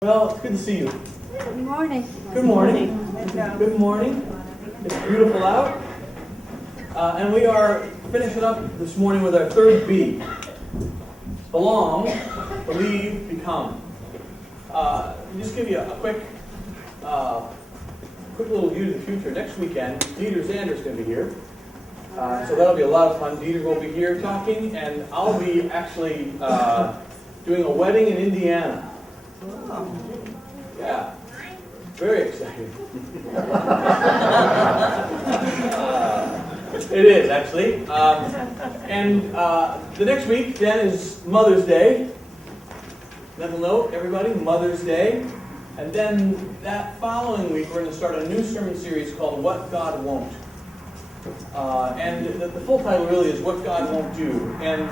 Well, it's good to see you. Good morning. Good morning. Good morning. It's beautiful out. And we are finishing up this morning with our third B. Belong, believe, become. Just give you a quick little view to the future. Next weekend, Dieter Zander's going to be here. So that'll be a lot of fun. Dieter will be here talking, and I'll be actually doing a wedding in Indiana. Yeah, very exciting. It is, actually. And the next week, then, is Mother's Day. Mental note, everybody, Mother's Day. And then that following week, we're going to start a new sermon series called What God Won't. And the full title really is What God Won't Do. And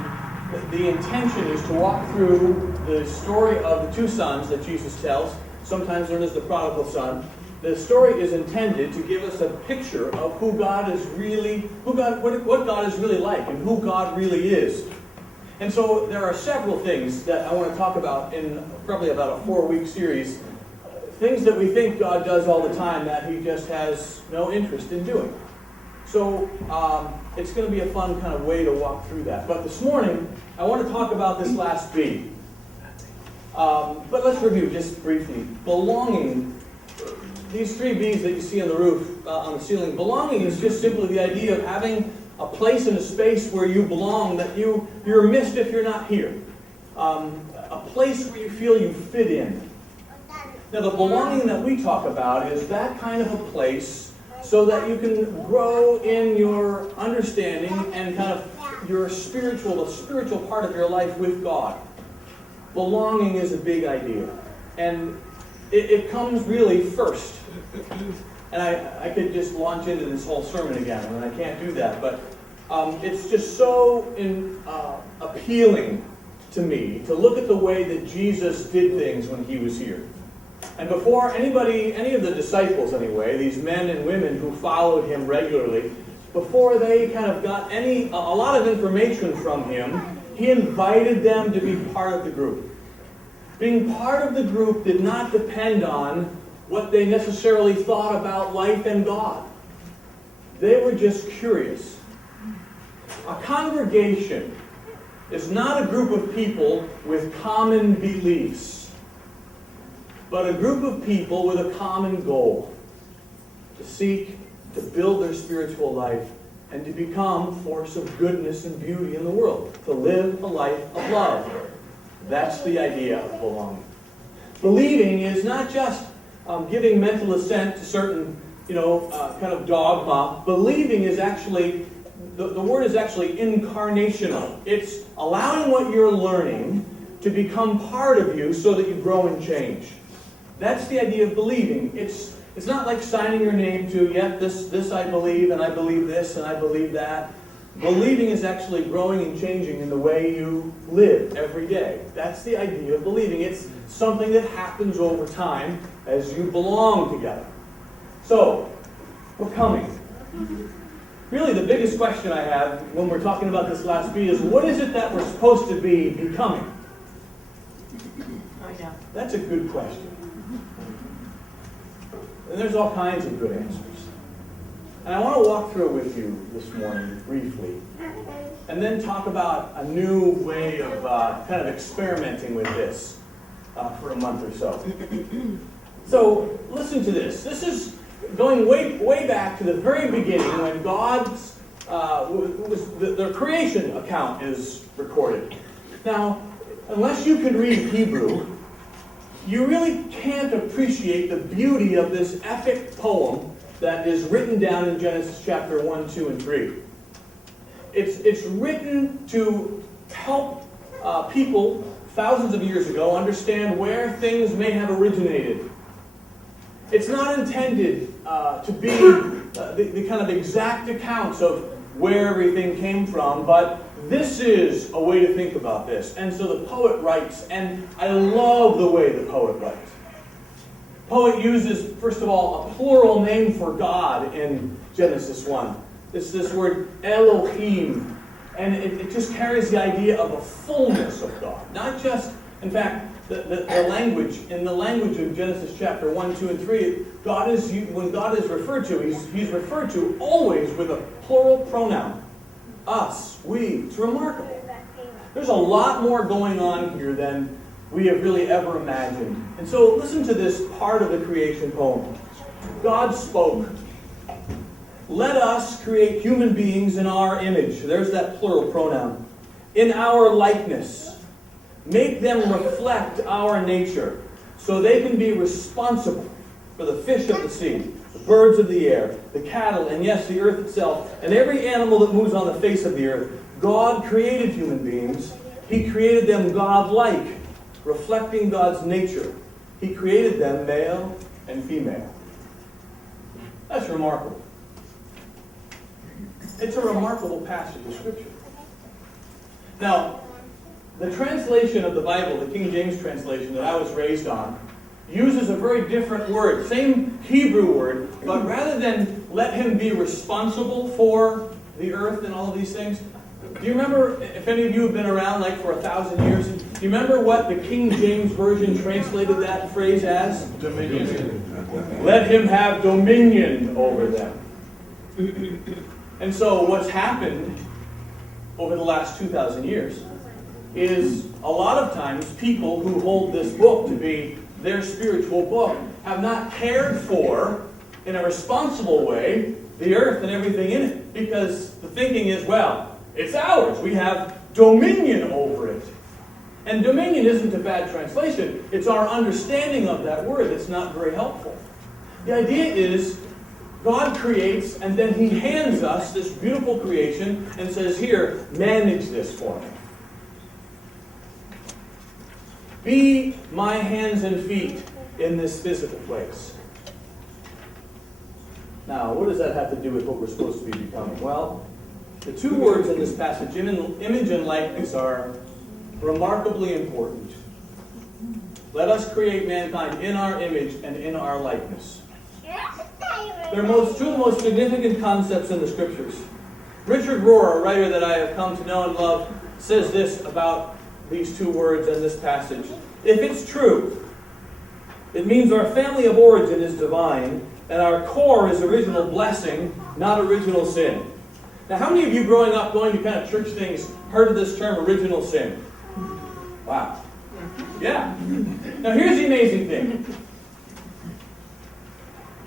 the intention is to walk through the story of the two sons that Jesus tells, sometimes known as the prodigal son. The story is intended to give us a picture of who God is really, what God is really like, and who God really is. And so there are several things that I want to talk about in probably about a 4-week series. Things that we think God does all the time that He just has no interest in doing. So it's going to be a fun kind of way to walk through that. But this morning, I want to talk about this last B. But let's review just briefly. Belonging, these 3 B's that you see on the roof, on the ceiling, belonging is just simply the idea of having a place and a space where you belong, that you're missed if you're not here. A place where you feel you fit in. Now the belonging that we talk about is that kind of a place so that you can grow in your understanding and kind of the spiritual part of your life with God. Belonging is a big idea. And it comes really first. And I could just launch into this whole sermon again, and I can't do that. But it's just so appealing to me to look at the way that Jesus did things when He was here. And before any of the disciples anyway, these men and women who followed Him regularly, before they kind of got a lot of information from Him, He invited them to be part of the group. Being part of the group did not depend on what they necessarily thought about life and God. They were just curious. A congregation is not a group of people with common beliefs, but a group of people with a common goal: to seek, to build their spiritual life, and to become a force of goodness and beauty in the world, to live a life of love. That's the idea of belonging. Believing is not just giving mental assent to certain, kind of dogma. Believing is actually, the word is actually incarnational. It's allowing what you're learning to become part of you so that you grow and change. That's the idea of believing. It's not like signing your name to, this I believe, and I believe this, and I believe that. Believing is actually growing and changing in the way you live every day. That's the idea of believing. It's something that happens over time as you belong together. So, becoming. Really, the biggest question I have when we're talking about this last B is, what is it that we're supposed to be becoming? That's a good question. And there's all kinds of good answers. And I want to walk through it with you this morning briefly, and then talk about a new way of kind of experimenting with this for a month or so. So listen to this. This is going way back to the very beginning when God's the creation account is recorded. Now, unless you can read Hebrew, you really can't appreciate the beauty of this epic poem that is written down in Genesis chapter 1, 2, and 3. It's written to help people thousands of years ago understand where things may have originated. It's not intended to be the kind of exact accounts of where everything came from, but this is a way to think about this. And so the poet writes, and I love the way the poet writes. The poet uses, first of all, a plural name for God in Genesis 1. It's this word Elohim. And it just carries the idea of a fullness of God. Not just, in fact, the language, in the language of Genesis chapter 1, 2, and 3, when God is referred to, he's referred to always with a plural pronoun. Us, we. It's remarkable. There's a lot more going on here than we have really ever imagined. And so listen to this part of the creation poem. God spoke. Let us create human beings in our image. There's that plural pronoun. In our likeness. Make them reflect our nature so they can be responsible for the fish of the sea, the birds of the air, the cattle, and yes, the earth itself, and every animal that moves on the face of the earth. God created human beings. He created them God-like, reflecting God's nature. He created them male and female. That's remarkable. It's a remarkable passage of Scripture. Now, the translation of the Bible, the King James translation that I was raised on, uses a very different word, same Hebrew word, but rather than let him be responsible for the earth and all of these things, do you remember, if any of you have been around like for 1,000 years, do you remember what the King James Version translated that phrase as? Dominion. Let him have dominion over them. And so what's happened over the last 2,000 years is a lot of times people who hold this book to be their spiritual book have not cared for, in a responsible way, the earth and everything in it. Because the thinking is, well, it's ours. We have dominion over it. And dominion isn't a bad translation. It's our understanding of that word that's not very helpful. The idea is God creates and then He hands us this beautiful creation and says, here, manage this for me. Be my hands and feet in this physical place. Now, what does that have to do with what we're supposed to be becoming? Well, the two words in this passage, image and likeness, are remarkably important. Let us create mankind in our image and in our likeness. They're two of the most significant concepts in the Scriptures. Richard Rohr, a writer that I have come to know and love, says this about these two words and this passage. If it's true, it means our family of origin is divine, and our core is original blessing, not original sin. Now, how many of you growing up going to kind of church things heard of this term, original sin? Wow. Yeah. Now, here's the amazing thing.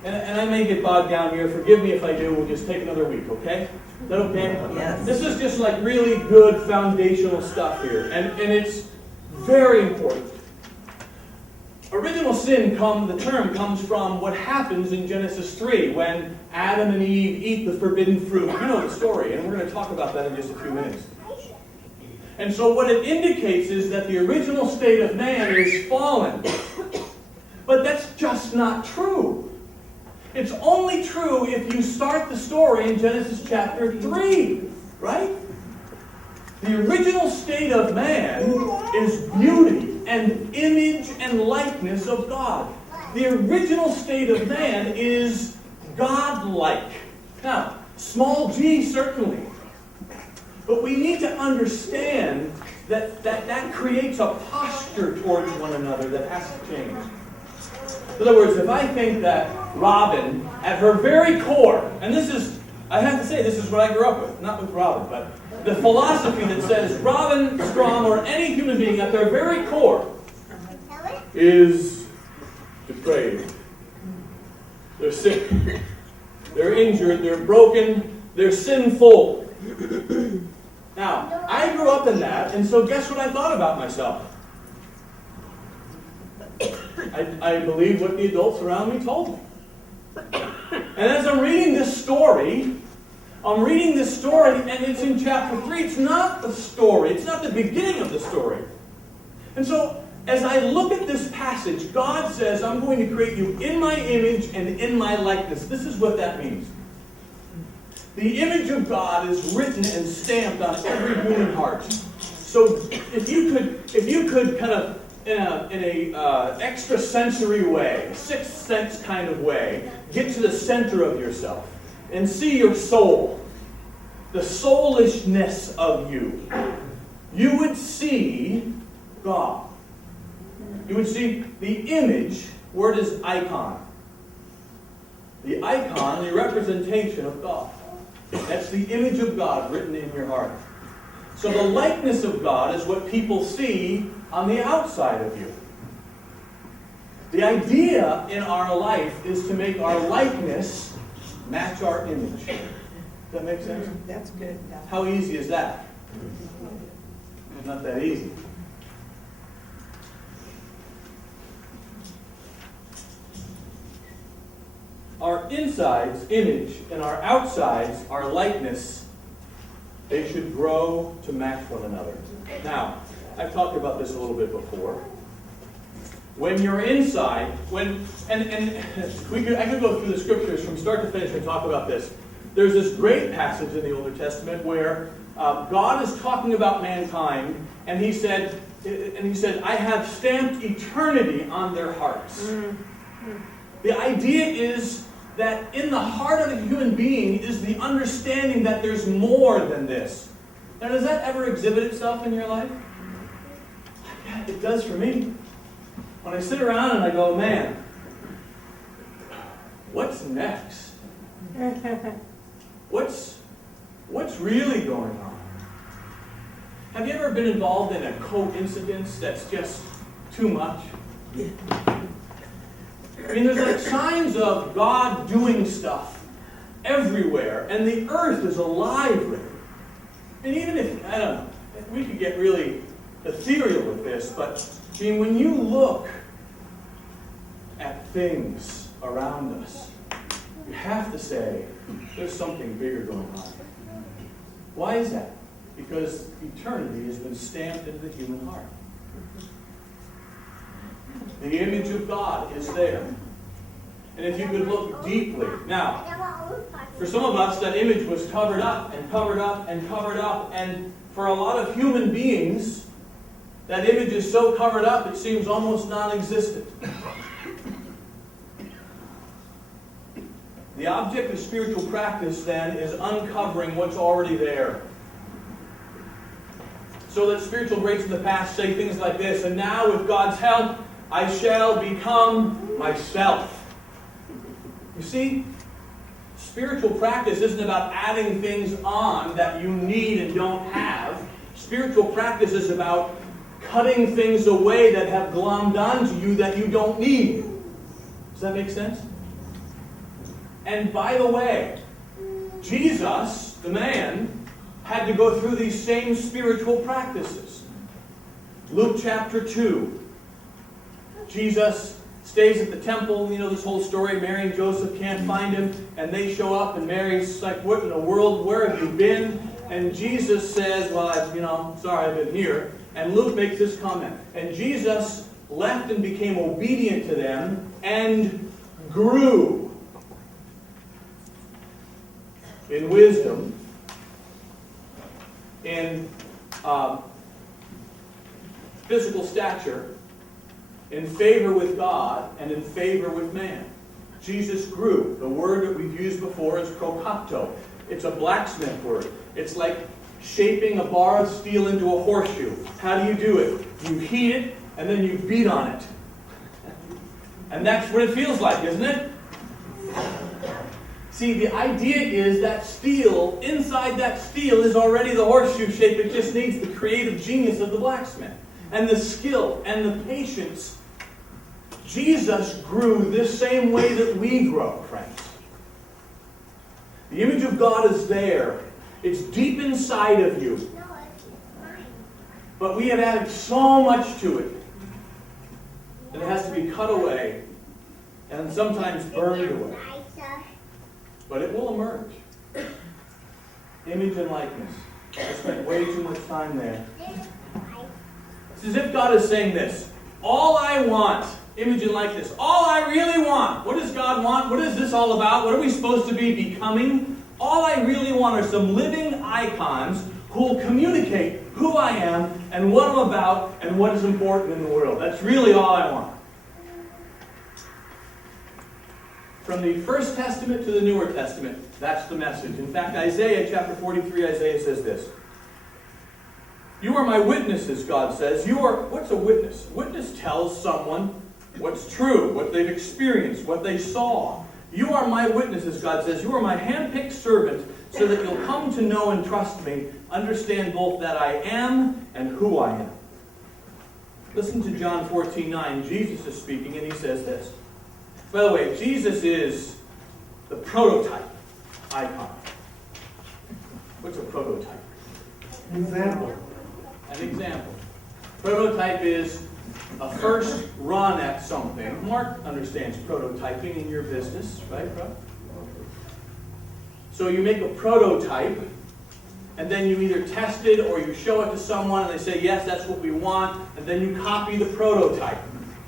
And I may get bogged down here. Forgive me if I do. We'll just take another week, okay? Is that okay? Yes. This is just like really good foundational stuff here. And it's very important. Original sin, the term comes from what happens in Genesis 3 when Adam and Eve eat the forbidden fruit. You know the story, and we're going to talk about that in just a few minutes. And so what it indicates is that the original state of man is fallen. But that's just not true. It's only true if you start the story in Genesis chapter 3, right? The original state of man is beauty and image and likeness of God. The original state of man is God-like. Now, small g certainly. But we need to understand that creates a posture towards one another that has to change. In other words, if I think that Robin, at her very core, and this is, I have to say, this is what I grew up with, not with Robin, but the philosophy that says Robin, Strom, or any human being at their very core is depraved. They're sick. They're injured. They're broken. They're sinful. Now, I grew up in that, and so guess what I thought about myself? I believed what the adults around me told me. And as I'm reading this story, and it's in chapter 3. It's not the story. It's not the beginning of the story. And so, as I look at this passage, God says, I'm going to create you in my image and in my likeness. This is what that means. The image of God is written and stamped on every human heart. So if you could kind of, in a extrasensory way, sixth sense kind of way, get to the center of yourself and see your soul, the soulishness of you, you would see God. you would see the image, word is icon. The icon, the representation of God. That's the image of God written in your heart. So the likeness of God is what people see on the outside of you. The idea in our life is to make our likeness match our image. Does that make sense? That's good. Yeah. How easy is that? It's not that easy. Our insides, image, and our outsides, our likeness, they should grow to match one another. Now, I've talked about this a little bit before. When you're inside, I could go through the scriptures from start to finish and talk about this. There's this great passage in the Old Testament where God is talking about mankind, and He said, "I have stamped eternity on their hearts." Mm-hmm. The idea is that in the heart of a human being is the understanding that there's more than this. Now, does that ever exhibit itself in your life? Yeah, it does for me. When I sit around and I go, man, what's next? What's really going on? Have you ever been involved in a coincidence that's just too much? I mean, there's like signs of God doing stuff everywhere, and the earth is alive with it. And even if, I don't know, we could get really ethereal with this, but I mean, when you look at things around us, you have to say, there's something bigger going on. Why is that? Because eternity has been stamped into the human heart. The image of God is there. And if you could look deeply. Now, for some of us, that image was covered up and covered up and covered up. And for a lot of human beings, that image is so covered up it seems almost non-existent. The object of spiritual practice, then, is uncovering what's already there. So that spiritual greats in the past say things like this, "And now, with God's help, I shall become myself." You see, spiritual practice isn't about adding things on that you need and don't have. Spiritual practice is about cutting things away that have glommed onto you that you don't need. Does that make sense? And by the way, Jesus, the man, had to go through these same spiritual practices. Luke chapter 2. Jesus stays at the temple. You know this whole story. Mary and Joseph can't find him, and they show up, and Mary's like, "What in the world? Where have you been?" And Jesus says, "Well, sorry, I've been here." And Luke makes this comment. "And Jesus left and became obedient to them and grew in wisdom, in physical stature, in favor with God, and in favor with man." Jesus grew. The word that we've used before is krokapto. It's a blacksmith word. It's like shaping a bar of steel into a horseshoe. How do you do it? You heat it, and then you beat on it. And that's what it feels like, isn't it? See, the idea is that steel, inside that steel is already the horseshoe shape. It just needs the creative genius of the blacksmith. And the skill and the patience. Jesus grew this same way that we grow, friends. The image of God is there. It's deep inside of you. But we have added so much to it that it has to be cut away and sometimes burned away. But it will emerge. Image and likeness. I spent way too much time there. It's as if God is saying this. All I want, image and likeness, all I really want. What does God want? What is this all about? What are we supposed to be becoming? All I really want are some living icons who will communicate who I am and what I'm about and what is important in the world. That's really all I want. From the First Testament to the Newer Testament, that's the message. In fact, Isaiah chapter 43, Isaiah says this. You are my witnesses, God says. What's a witness? A witness tells someone what's true, what they've experienced, what they saw. You are my witnesses, God says. You are my hand-picked servant, so that you'll come to know and trust me, understand both that I am and who I am. Listen to John 14:9. Jesus is speaking, and he says this. By the way, Jesus is the prototype icon. What's a prototype? Example. An example. Prototype is a first run at something. Mark understands prototyping in your business, right, bro? So you make a prototype, and then you either test it or you show it to someone and they say, yes, that's what we want, and then you copy the prototype.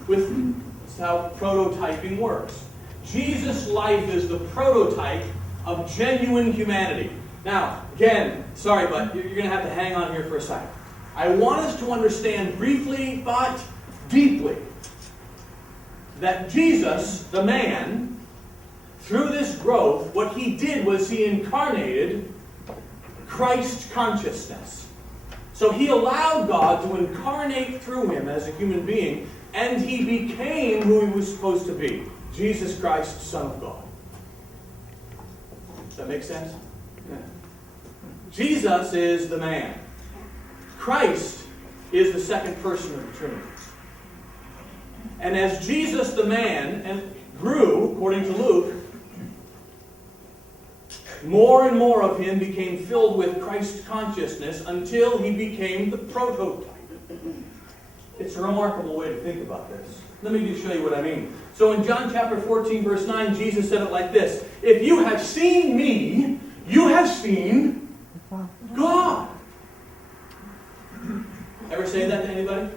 That's how prototyping works. Jesus' life is the prototype of genuine humanity. Now, again, sorry, but you're going to have to hang on here for a second. I want us to understand briefly but deeply that Jesus, the man, through this growth, what he did was he incarnated Christ consciousness. So he allowed God to incarnate through him as a human being, and he became who he was supposed to be, Jesus Christ, Son of God. Does that make sense? Yeah. Jesus is the man. Christ is the second person of the Trinity. And as Jesus the man grew, according to Luke, more and more of him became filled with Christ consciousness until he became the prototype. It's a remarkable way to think about this. Let me just show you what I mean. So in John chapter 14, verse 9, Jesus said it like this. If you have seen me, you have seen God. Ever say that to anybody?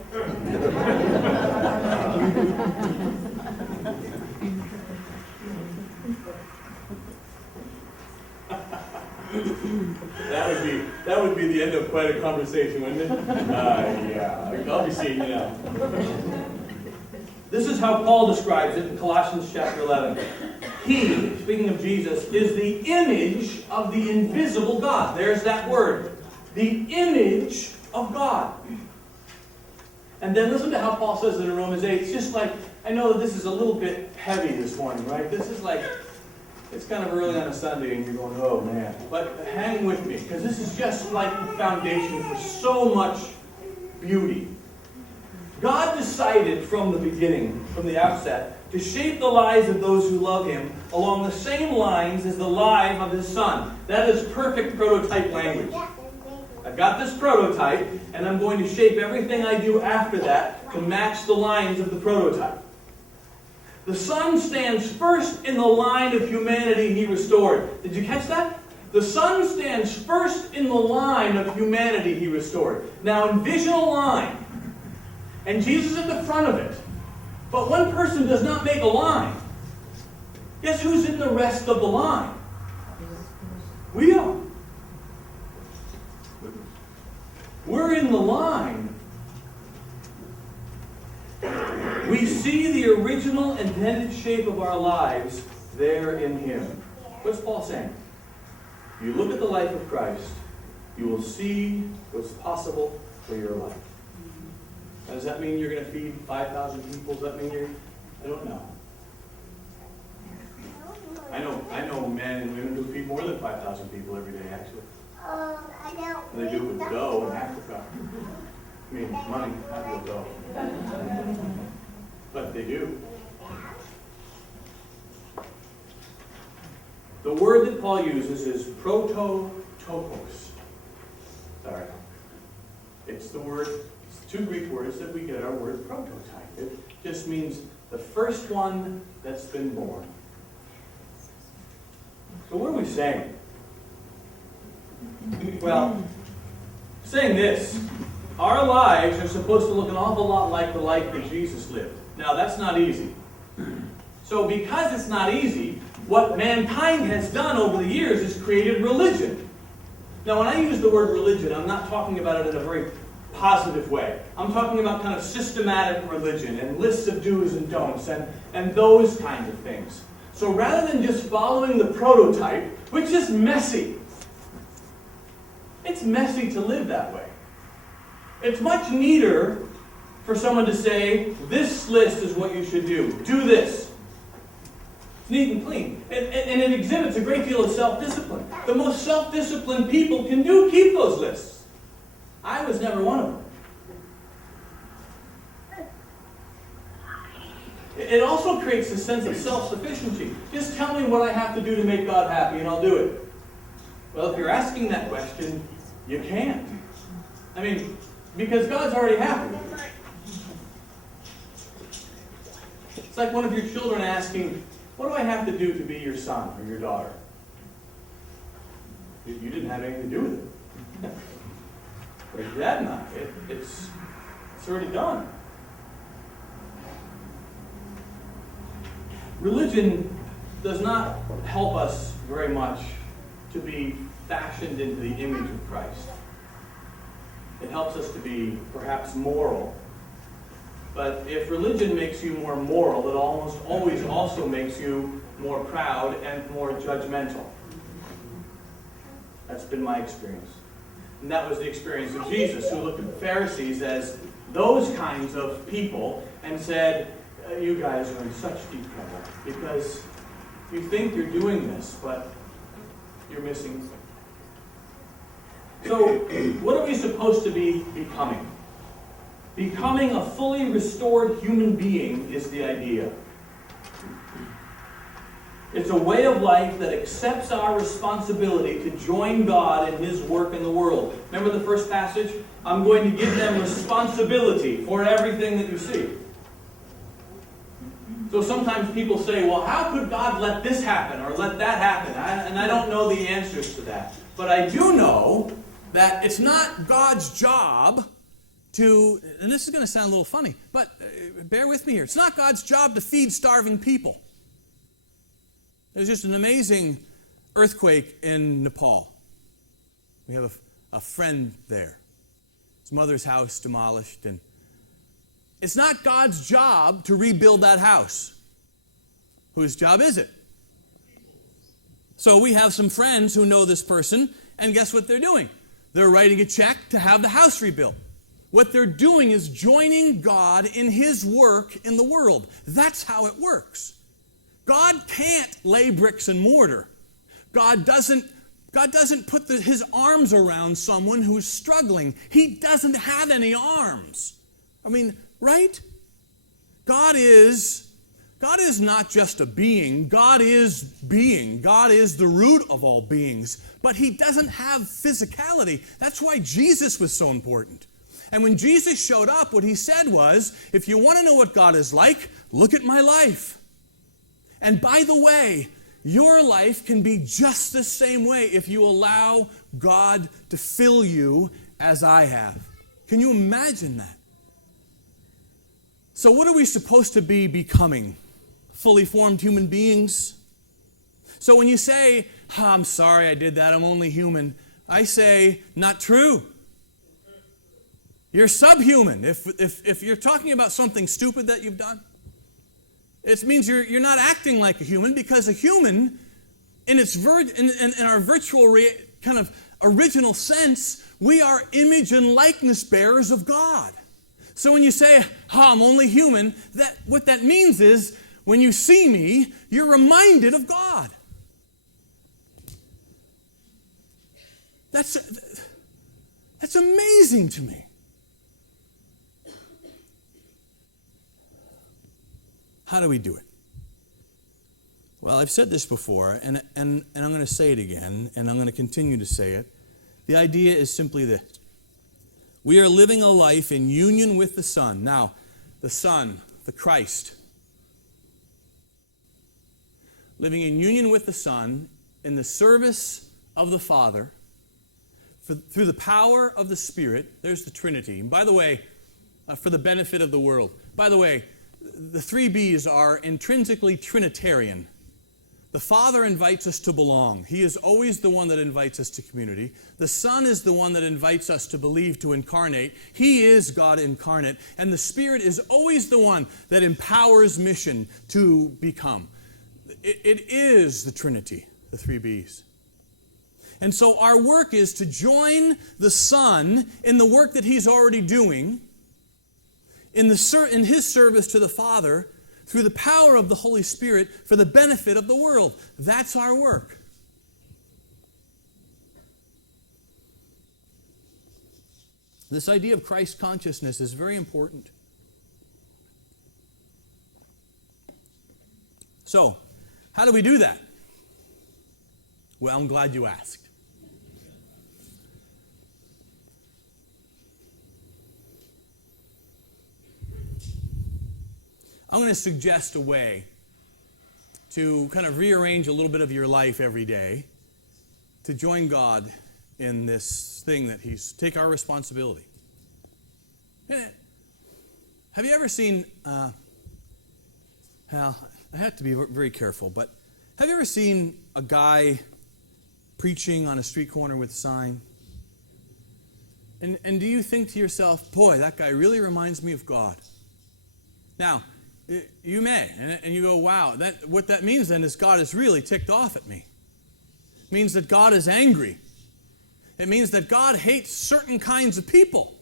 That would be the end of quite a conversation, wouldn't it? Yeah, I'll be seeing you now. This is how Paul describes it in Colossians chapter 11. He, speaking of Jesus, is the image of the invisible God. There's that word. The image of God. And then listen to how Paul says it in Romans 8. It's just like, I know that this is a little bit heavy this morning, right? This is like, it's kind of early on a Sunday and you're going, oh man. But hang with me, because this is just like the foundation for so much beauty. God decided from the beginning, from the outset, to shape the lives of those who love him along the same lines as the life of his Son. That is perfect prototype language. I've got this prototype, and I'm going to shape everything I do after that to match the lines of the prototype. The Son stands first in the line of humanity he restored. Did you catch that? The Son stands first in the line of humanity he restored. Now envision a line, and Jesus at the front of it. But one person does not make a line. Guess who's in the rest of the line? We are. We're in the line. We see the original intended shape of our lives there in him. What's Paul saying? You look at the life of Christ, you will see what's possible for your life. Now, does that mean you're going to feed 5,000 people? Does that mean you're... I don't know. I know men and women who feed more than 5,000 people every day, actually. And they do it with dough in Africa. I mean, money, not with dough. But they do. The word that Paul uses is prototokos. Sorry. It's the word, it's two Greek words that we get our word prototype. It just means the first one that's been born. So what are we saying? Well, saying this, our lives are supposed to look an awful lot like the life that Jesus lived. Now, that's not easy. So because it's not easy, what mankind has done over the years is created religion. Now, when I use the word religion, I'm not talking about it in a very positive way. I'm talking about kind of systematic religion and lists of do's and don'ts and those kinds of things. So rather than just following the prototype, which is messy, it's messy to live that way. It's much neater for someone to say, this list is what you should do. Do this. It's neat and clean. And it exhibits a great deal of self-discipline. The most self-disciplined people can keep those lists. I was never one of them. It also creates a sense of self-sufficiency. Just tell me what I have to do to make God happy and I'll do it. Well, if you're asking that question, you can't. I mean, because God's already happy. It's like one of your children asking, what do I have to do to be your son or your daughter? You didn't have anything to do with it. Or your dad and I. It's already done. Religion does not help us very much to be fashioned into the image of Christ. It helps us to be perhaps moral. But if religion makes you more moral, it almost always also makes you more proud and more judgmental. That's been my experience. And that was the experience of Jesus, who looked at the Pharisees as those kinds of people and said, you guys are in such deep trouble because you think you're doing this, but you're missing. So, what are we supposed to be becoming? Becoming a fully restored human being is the idea. It's a way of life that accepts our responsibility to join God in His work in the world. Remember the first passage? I'm going to give them responsibility for everything that you see. So sometimes people say, well, how could God let this happen or let that happen? And I don't know the answers to that. But I do know that it's not God's job to, and this is going to sound a little funny, but bear with me here. It's not God's job to feed starving people. There's just an amazing earthquake in Nepal. We have a friend there. His mother's house demolished, and it's not God's job to rebuild that house. Whose job is it? So we have some friends who know this person, and guess what they're doing? They're writing a check to have the house rebuilt. What they're doing is joining God in His work in the world. That's how it works. God can't lay bricks and mortar. God doesn't put His arms around someone who's struggling. He doesn't have any arms. I mean, right? God is not just a being. God is being. God is the root of all beings. But He doesn't have physicality. That's why Jesus was so important. And when Jesus showed up, what He said was, if you want to know what God is like, look at my life. And by the way, your life can be just the same way if you allow God to fill you as I have. Can you imagine that? So what are we supposed to be becoming? Fully formed human beings? So when you say, I'm sorry I did that, I'm only human, I say, not true. You're subhuman. If you're talking about something stupid that you've done, it means you're not acting like a human, because a human, in our virtual kind of original sense, we are image and likeness bearers of God. So when you say, I'm only human, what that means is, when you see me, you're reminded of God. That's amazing to me. How do we do it? Well, I've said this before, and I'm going to say it again, and I'm going to continue to say it. The idea is simply this. We are living a life in union with the Son. Now, the Son, the Christ. Living in union with the Son, in the service of the Father, through the power of the Spirit. There's the Trinity. And by the way, for the benefit of the world, by the way, the three B's are intrinsically Trinitarian. The Father invites us to belong. He is always the one that invites us to community. The Son is the one that invites us to believe, to incarnate. He is God incarnate. And the Spirit is always the one that empowers mission to become. It is the Trinity, the three B's. And so our work is to join the Son in the work that He's already doing, in His service to the Father, through the power of the Holy Spirit for the benefit of the world. That's our work. This idea of Christ consciousness is very important. So, how do we do that? Well, I'm glad you asked. I'm going to suggest a way to kind of rearrange a little bit of your life every day to join God in this thing that take our responsibility. Have you ever seen, well, I have to be very careful, but have you ever seen a guy preaching on a street corner with a sign? And do you think to yourself, boy, that guy really reminds me of God? Now, you may, and you go, wow, what that means then is God is really ticked off at me. It means that God is angry. It means that God hates certain kinds of people.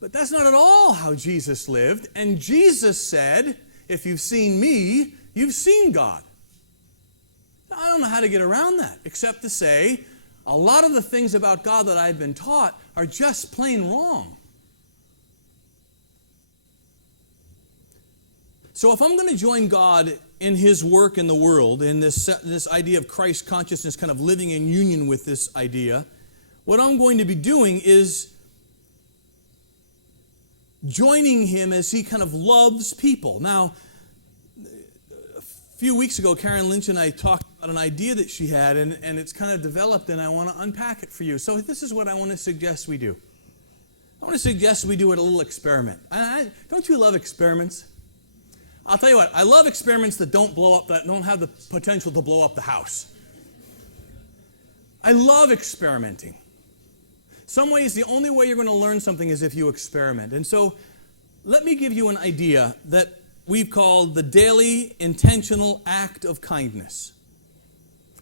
But that's not at all how Jesus lived. And Jesus said, if you've seen me, you've seen God. Now, I don't know how to get around that, except to say, a lot of the things about God that I've been taught are just plain wrong. So if I'm going to join God in His work in the world, in this idea of Christ consciousness, kind of living in union with this idea, what I'm going to be doing is joining Him as He kind of loves people. Now, a few weeks ago, Karen Lynch and I talked about an idea that she had, and it's kind of developed, and I want to unpack it for you. So this is what I want to suggest we do. I want to suggest we do a little experiment. Don't you love experiments? I'll tell you what, I love experiments that don't have the potential to blow up the house. I love experimenting. Some ways, the only way you're going to learn something is if you experiment. And so, let me give you an idea that we've called the daily intentional act of kindness,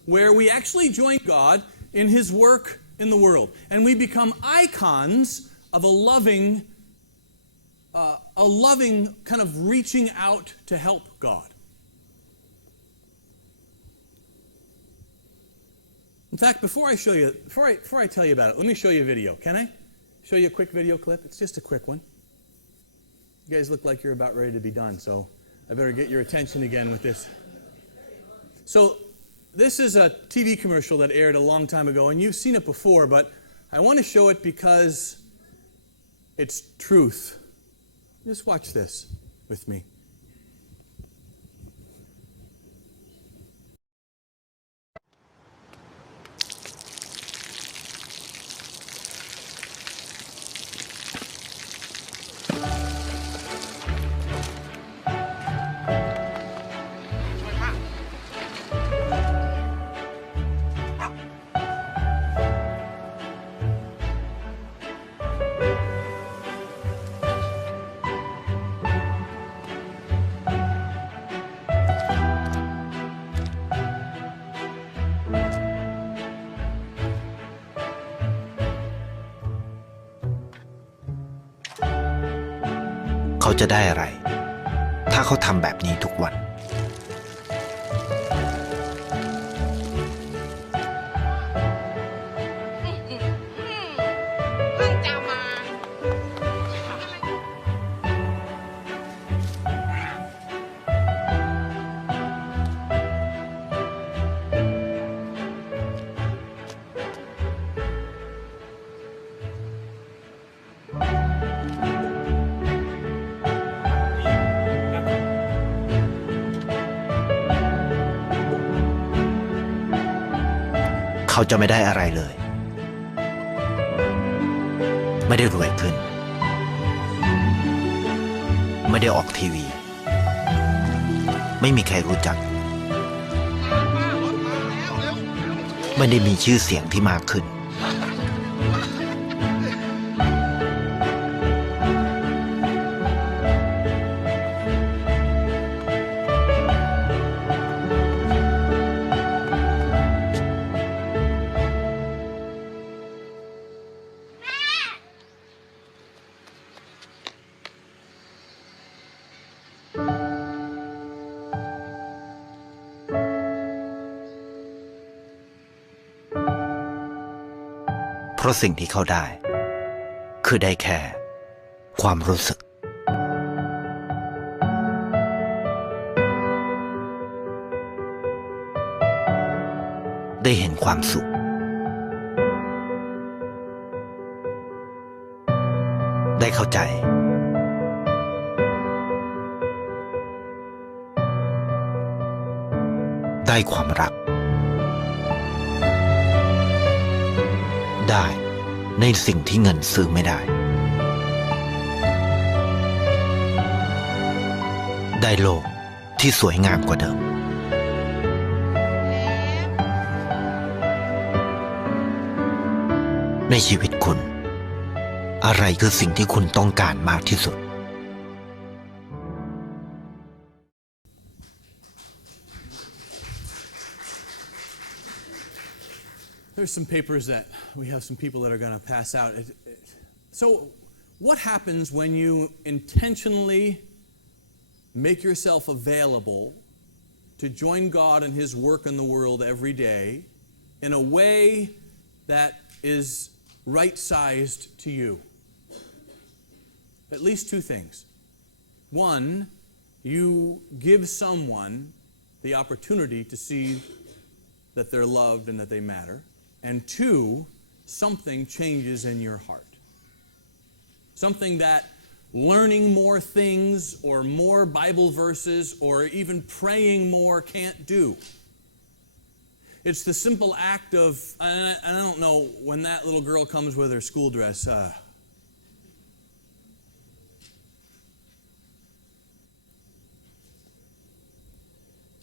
where we actually join God in His work in the world, and we become icons of a loving kind of reaching out to help God. In fact, before I tell you about it, let me show you a video. Can I show you a quick video clip? It's just a quick one. You guys look like you're about ready to be done, so I better get your attention again with this. So this is a TV commercial that aired a long time ago, and you've seen it before, but I want to show it because it's truth. Just watch this with me.เขาจะได้อะไรถ้าเขาทำแบบนี้ทุกวันเขาจะไม่ได้อะไรเลยไม่ได้รวยขึ้นไม่ได้ออกทีวีไม่มีใครรู้จักไม่ได้มีชื่อเสียงที่มากขึ้น เพราะสิ่งที่เขาได้ คือได้แค่ความรู้สึก ได้เห็นความสุข ได้เข้าใจ ได้ความรัก ได้ในสิ่งที่เงินซื้อไม่ได้ ได้โลกที่สวยงามกว่าเดิม ในชีวิตคุณ อะไรคือสิ่งที่คุณต้องการมากที่สุด There's some papers that we have some people that are going to pass out. So what happens when you intentionally make yourself available to join God in His work in the world every day in a way that is right-sized to you? At least two things. One, you give someone the opportunity to see that they're loved and that they matter. And two, something changes in your heart. Something that learning more things or more Bible verses or even praying more can't do. It's the simple act of, and I don't know, when that little girl comes with her school dress,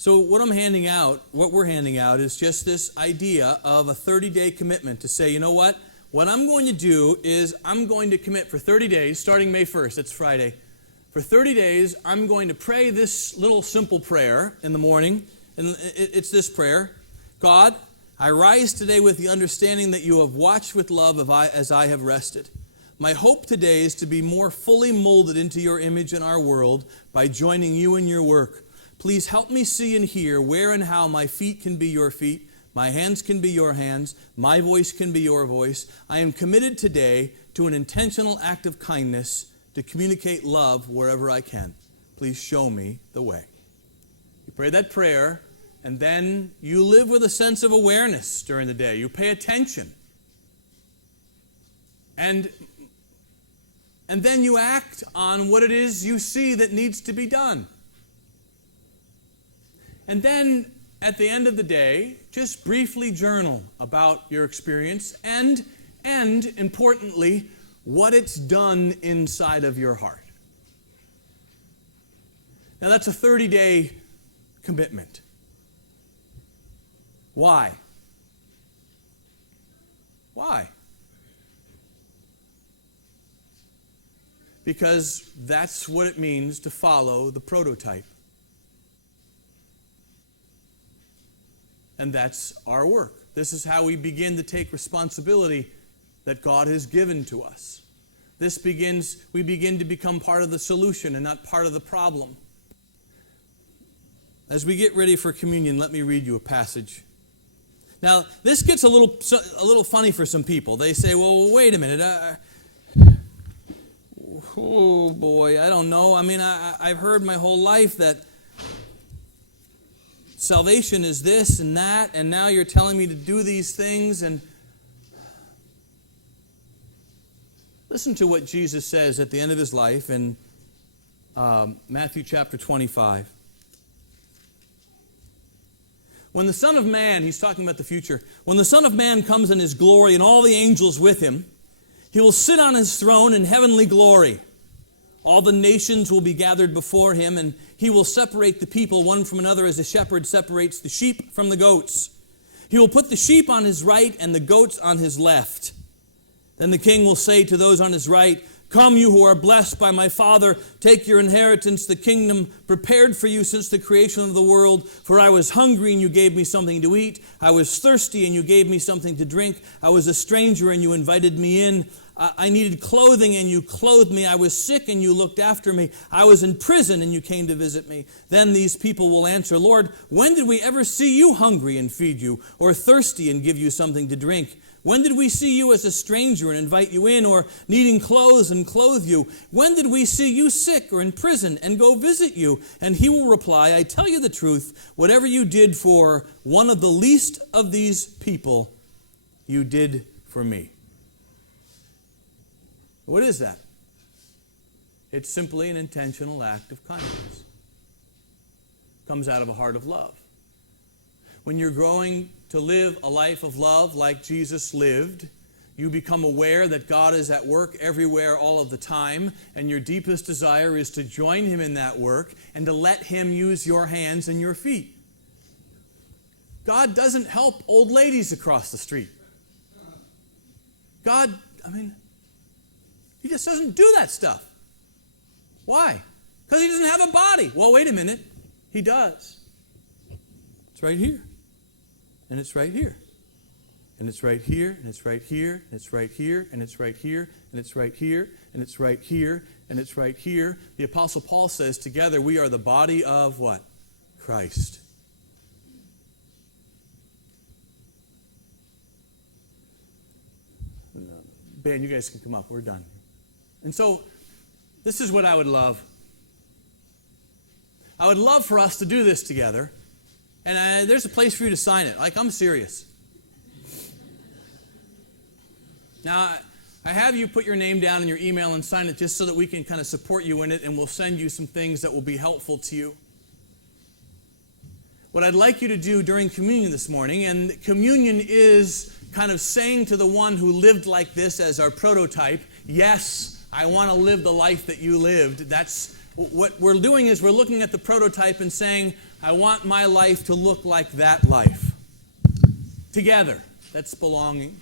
So what we're handing out is just this idea of a 30-day commitment to say, you know what I'm going to do is I'm going to commit for 30 days, starting May 1st, that's Friday. For 30 days, I'm going to pray this little simple prayer in the morning, and it's this prayer. God, I rise today with the understanding that you have watched with love as I have rested. My hope today is to be more fully molded into your image in our world by joining you in your work. Please help me see and hear where and how my feet can be your feet, my hands can be your hands, my voice can be your voice. I am committed today to an intentional act of kindness to communicate love wherever I can. Please show me the way. You pray that prayer, and then you live with a sense of awareness during the day. You pay attention. And then you act on what it is you see that needs to be done. And then, at the end of the day, just briefly journal about your experience and importantly, what it's done inside of your heart. Now, that's a 30-day commitment. Why? Why? Because that's what it means to follow the prototype. And that's our work. This is how we begin to take responsibility that God has given to us. We begin to become part of the solution and not part of the problem. As we get ready for communion, let me read you a passage. Now, this gets a little funny for some people. They say, well, wait a minute. Oh, boy, I don't know. I mean, I've heard my whole life that salvation is this and that, and now you're telling me to do these things. And listen to what Jesus says at the end of his life in Matthew chapter 25. When the Son of Man, he's talking about the future, when the Son of Man comes in his glory and all the angels with him, he will sit on his throne in heavenly glory. All the nations will be gathered before him, and he will separate the people one from another as a shepherd separates the sheep from the goats. He will put the sheep on his right and the goats on his left. Then the king will say to those on his right, "Come, you who are blessed by my Father, take your inheritance, the kingdom prepared for you since the creation of the world. For I was hungry, and you gave me something to eat. I was thirsty, and you gave me something to drink. I was a stranger, and you invited me in. I needed clothing, and you clothed me. I was sick, and you looked after me. I was in prison, and you came to visit me." Then these people will answer, "Lord, when did we ever see you hungry and feed you, or thirsty and give you something to drink? When did we see you as a stranger and invite you in, or needing clothes and clothe you? When did we see you sick or in prison and go visit you? And he will reply, I tell you the truth, whatever you did for one of the least of these people, you did for me. What is that? It's simply an intentional act of kindness. Comes out of a heart of love. When you're growing to live a life of love like Jesus lived, you become aware that God is at work everywhere all of the time, and your deepest desire is to join him in that work and to let him use your hands and your feet. God doesn't help old ladies across the street. God, he just doesn't do that stuff. Why? Because he doesn't have a body. Well, wait a minute. He does. It's right here. And it's right here. And it's right here. And it's right here. And it's right here. And it's right here. And it's right here. And it's right here. And it's right here. The Apostle Paul says, together we are the body of what? Christ. Ben, you guys can come up. We're done. And so, this is what I would love. I would love for us to do this together. And there's a place for you to sign it. Like, I'm serious. Now, I have you put your name down in your email and sign it just so that we can kind of support you in it, and we'll send you some things that will be helpful to you. What I'd like you to do during communion this morning, and communion is kind of saying to the one who lived like this as our prototype, yes, I want to live the life that you lived. That's what we're doing, is we're looking at the prototype and saying, I want my life to look like that life. Together. That's belonging.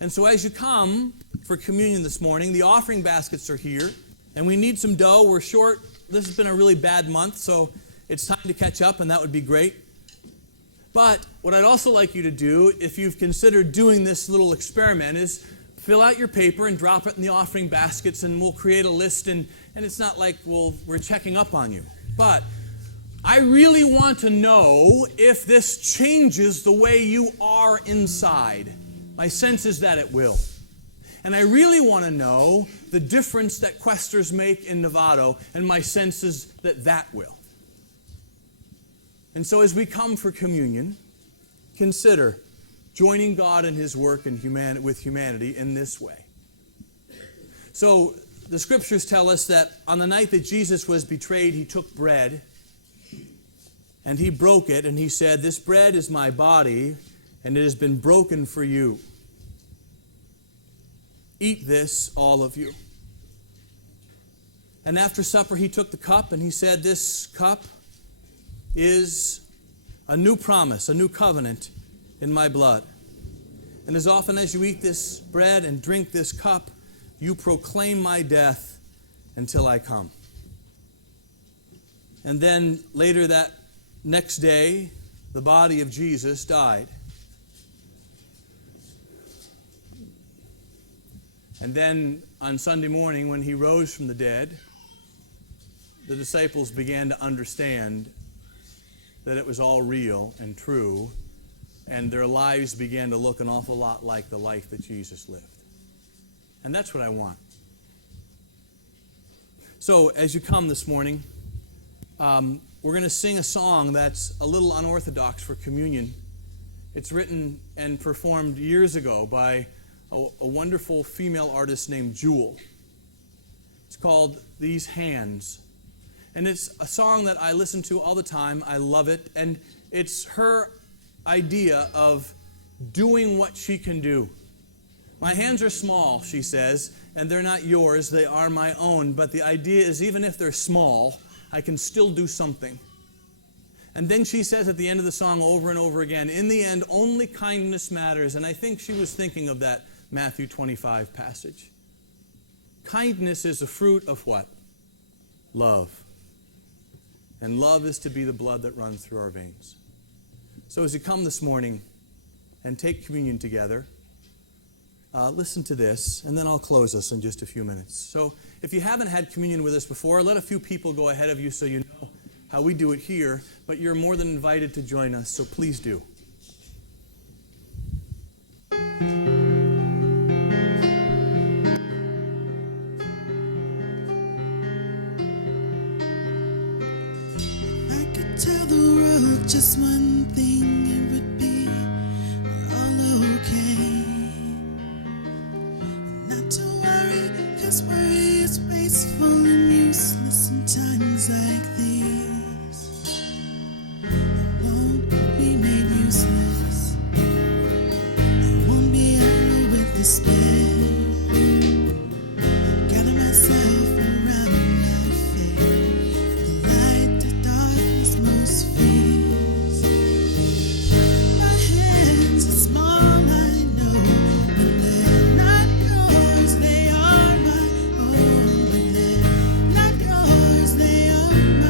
And so as you come for communion this morning, the offering baskets are here, and we need some dough. We're short. This has been a really bad month, so it's time to catch up, and that would be great. But what I'd also like you to do, if you've considered doing this little experiment, is fill out your paper and drop it in the offering baskets, and we'll create a list, and it's not like we're checking up on you. But I really want to know if this changes the way you are inside. My sense is that it will. And I really want to know the difference that questers make in Novato, and my sense is that that will. And so as we come for communion, consider joining God in his work with humanity in this way. So the scriptures tell us that on the night that Jesus was betrayed, he took bread and he broke it, and he said, this bread is my body, and it has been broken for you. Eat this, all of you. And after supper, he took the cup, and he said, this cup is a new promise, a new covenant in my blood. And as often as you eat this bread and drink this cup, you proclaim my death until I come. And then later that next day, the body of Jesus died. And then on Sunday morning, when he rose from the dead, the disciples began to understand that it was all real and true, and their lives began to look an awful lot like the life that Jesus lived. And that's what I want. So as you come this morning, we're going to sing a song that's a little unorthodox for communion. It's written and performed years ago by a wonderful female artist named Jewel. It's called These Hands. And it's a song that I listen to all the time. I love it. And it's her idea of doing what she can do. My hands are small, she says, and they're not yours. They are my own. But the idea is, even if they're small, I can still do something. And then she says at the end of the song over and over again, in the end, only kindness matters. And I think she was thinking of that Matthew 25 passage. Kindness is a fruit of what? Love. And love is to be the blood that runs through our veins. So as you come this morning and take communion together, listen to this, and then I'll close us in just a few minutes. So if you haven't had communion with us before, let a few people go ahead of you so you know how we do it here, but you're more than invited to join us, so please do. just one thing, it would be all okay. Not to worry, 'cause worry is wasteful and useless in times like these. I won't be made useless. I won't be alone with despair. Gather myself around my faith, the light that darkness most fears. My hands are small, I know, but they're not yours. They are my own, but they're not yours. They are my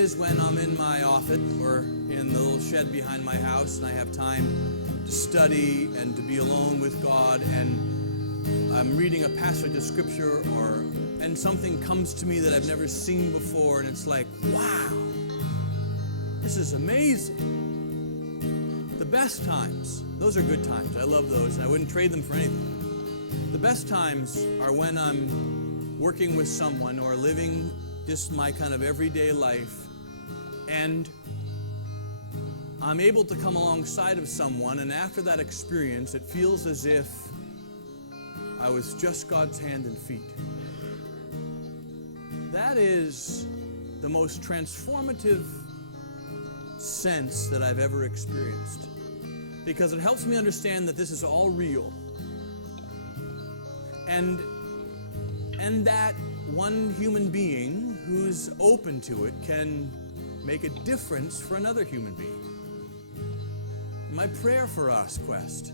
is when I'm in my office or in the little shed behind my house and I have time to study and to be alone with God, and I'm reading a passage of scripture and something comes to me that I've never seen before, and it's like, wow, this is amazing. The best times, those are good times. I love those, and I wouldn't trade them for anything. The best times are when I'm working with someone or living just my kind of everyday life, and I'm able to come alongside of someone, and after that experience, it feels as if I was just God's hand and feet. That is the most transformative sense that I've ever experienced, because it helps me understand that this is all real, and that one human being who's open to it can make a difference for another human being. My prayer for us, Quest,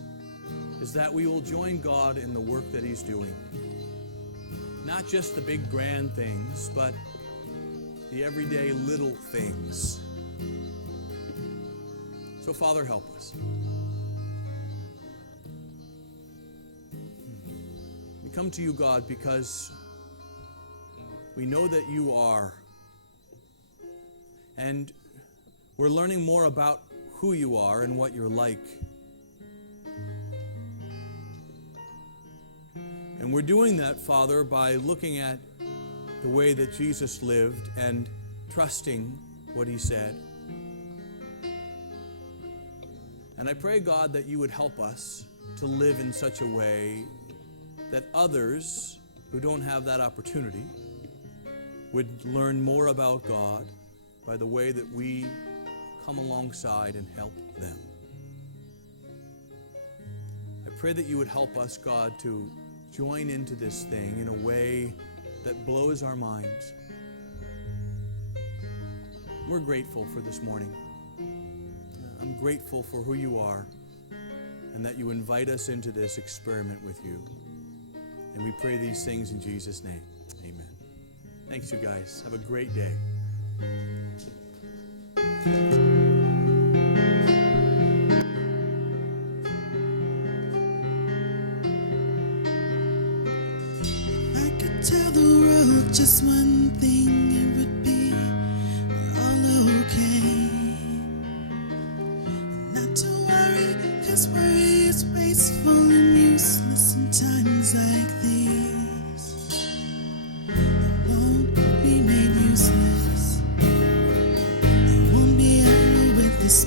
is that we will join God in the work that He's doing. Not just the big grand things, but the everyday little things. So, Father, help us. We come to you, God, because we know that you are. And we're learning more about who you are and what you're like. And we're doing that, Father, by looking at the way that Jesus lived and trusting what He said. And I pray, God, that you would help us to live in such a way that others who don't have that opportunity would learn more about God by the way that we come alongside and help them. I pray that you would help us, God, to join into this thing in a way that blows our minds. We're grateful for this morning. I'm grateful for who you are and that you invite us into this experiment with you. And we pray these things in Jesus' name. Amen. Thanks, you guys. Have a great day. I could tell the world just one thing, it would be all okay. Not to worry, 'cause worry is wasteful and useless in times like these. It won't be made useless. It won't be ever with this.